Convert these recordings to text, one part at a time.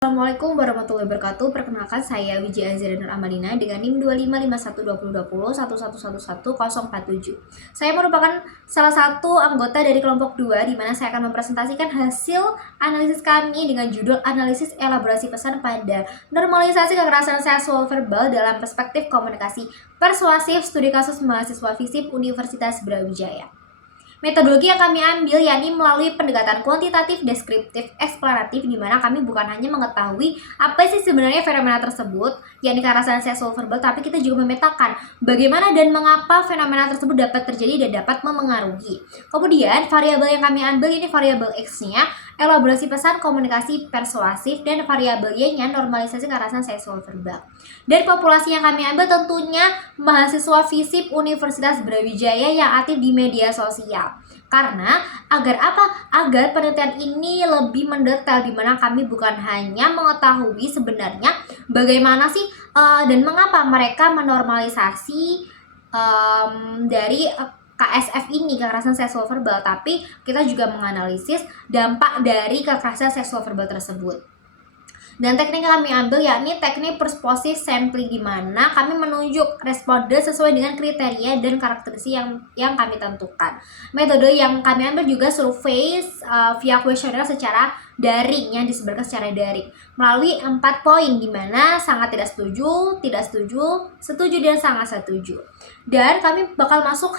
Assalamualaikum warahmatullahi wabarakatuh. Perkenalkan saya Wijaya Azira Nur Amalina dengan NIM 2551202011111047. Saya merupakan salah satu anggota dari kelompok 2 di mana saya akan mempresentasikan hasil analisis kami dengan judul analisis elaborasi pesan pada normalisasi kekerasan seksual verbal dalam perspektif komunikasi persuasif studi kasus mahasiswa FISIP Universitas Brawijaya. Metodologi yang kami ambil yakni melalui pendekatan kuantitatif, deskriptif, eksplorasi di mana kami bukan hanya mengetahui apa sih sebenarnya fenomena tersebut, yakni kekerasan seksual verbal, tapi kita juga memetakan bagaimana dan mengapa fenomena tersebut dapat terjadi dan dapat memengaruhi. Kemudian variabel yang kami ambil ini variabel X-nya, elaborasi pesan komunikasi persuasif, dan variabel Y-nya normalisasi kekerasan seksual verbal. Dan populasi yang kami ambil tentunya mahasiswa FISIP Universitas Brawijaya yang aktif di media sosial. Karena agar penelitian ini lebih mendetail di mana kami bukan hanya mengetahui sebenarnya bagaimana sih dan mengapa mereka menormalisasi dari KSF ini, kekerasan seksual verbal, tapi kita juga menganalisis dampak dari kekerasan seksual verbal tersebut. Dan teknik yang kami ambil yakni teknik persuasive sampling, di mana kami menunjuk responden sesuai dengan kriteria dan karakteristik yang kami tentukan. Metode yang kami ambil juga survei via kuesioner secara daring, yang disebarkan secara daring melalui 4 poin, di mana sangat tidak setuju, setuju, dan sangat setuju. Dan kami bakal masuk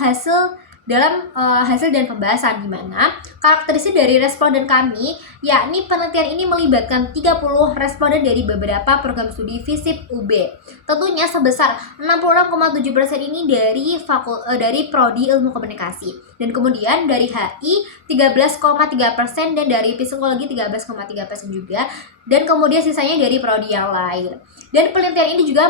dalam hasil dan pembahasan, di mana karakteristik dari responden kami yakni penelitian ini melibatkan 30 responden dari beberapa program studi FISIP UB. Tentunya sebesar 66,7% ini dari prodi ilmu komunikasi, dan kemudian dari HI 13,3% dan dari psikologi 13,3% juga, dan kemudian sisanya dari prodi yang lain. Dan penelitian ini juga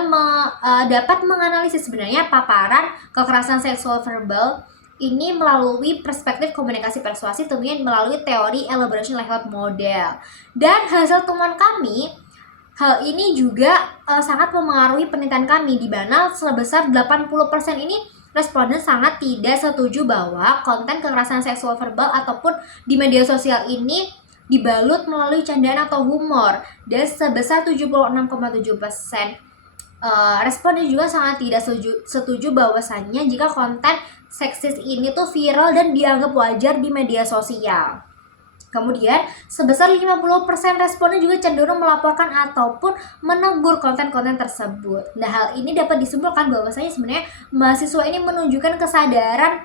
dapat menganalisis sebenarnya paparan kekerasan seksual verbal ini melalui perspektif komunikasi persuasif, tentunya melalui teori elaboration layout model. Dan hasil temuan kami, hal ini juga sangat memengaruhi penelitian kami, di mana sebesar 80% ini responden sangat tidak setuju bahwa konten kekerasan seksual verbal ataupun di media sosial ini dibalut melalui candaan atau humor, dan sebesar 76,7% responden juga sangat tidak setuju bahwasannya jika konten seksis ini tuh viral dan dianggap wajar di media sosial. Kemudian sebesar 50% responden juga cenderung melaporkan ataupun menegur konten-konten tersebut. Nah, hal ini dapat disimpulkan bahwasanya sebenarnya mahasiswa ini menunjukkan kesadaran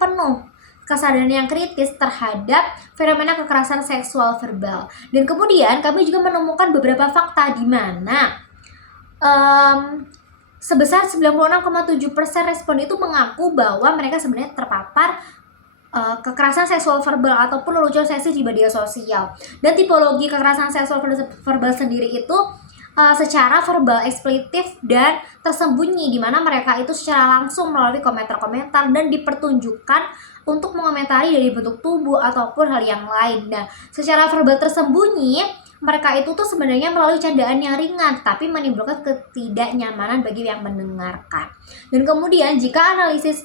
yang kritis terhadap fenomena kekerasan seksual verbal. Dan kemudian kami juga menemukan beberapa fakta di mana sebesar 96,7% respon itu mengaku bahwa mereka sebenarnya terpapar kekerasan seksual verbal ataupun lelucon seksis di media sosial. Dan tipologi kekerasan seksual verbal sendiri itu secara verbal eksplitif dan tersembunyi, di mana mereka itu secara langsung melalui komentar-komentar dan dipertunjukkan untuk mengomentari dari bentuk tubuh ataupun hal yang lain. Nah, secara verbal tersembunyi mereka itu tuh sebenarnya melalui candaan yang ringan tapi menimbulkan ketidaknyamanan bagi yang mendengarkan. Dan kemudian jika analisis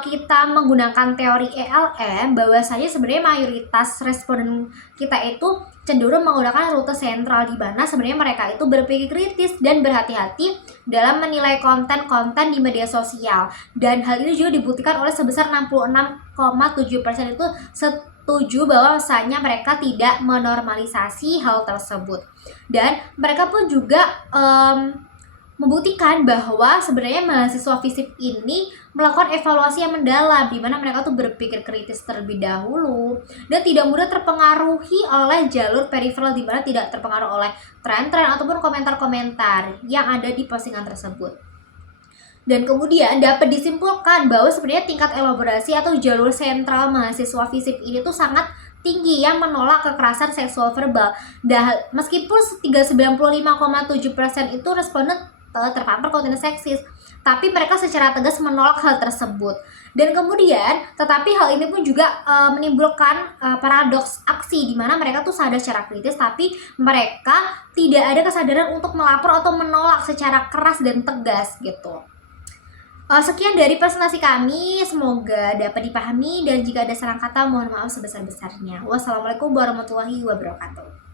kita menggunakan teori ELM, bahwasanya sebenarnya mayoritas responden kita itu cenderung menggunakan rute sentral, di mana sebenarnya mereka itu berpikir kritis dan berhati-hati dalam menilai konten-konten di media sosial. Dan hal ini juga dibuktikan oleh sebesar 66,7% itu setuju bahwasanya mereka tidak menormalisasi hal tersebut. Dan mereka pun juga membuktikan bahwa sebenarnya mahasiswa FISIP ini melakukan evaluasi yang mendalam, di mana mereka tuh berpikir kritis terlebih dahulu dan tidak mudah terpengaruhi oleh jalur periferal, di mana tidak terpengaruh oleh tren-tren ataupun komentar-komentar yang ada di postingan tersebut. Dan kemudian dapat disimpulkan bahwa sebenarnya tingkat elaborasi atau jalur sentral mahasiswa FISIP ini tuh sangat tinggi yang menolak kekerasan seksual verbal. Meskipun 95,7% itu responden terpapar konten seksis, tapi mereka secara tegas menolak hal tersebut. Dan kemudian tetapi hal ini pun juga menimbulkan paradoks aksi, di mana mereka tuh sadar secara kritis tapi mereka tidak ada kesadaran untuk melapor atau menolak secara keras dan tegas gitu. Sekian dari presentasi kami, semoga dapat dipahami, dan jika ada salah kata mohon maaf sebesar-besarnya. Wassalamualaikum warahmatullahi wabarakatuh.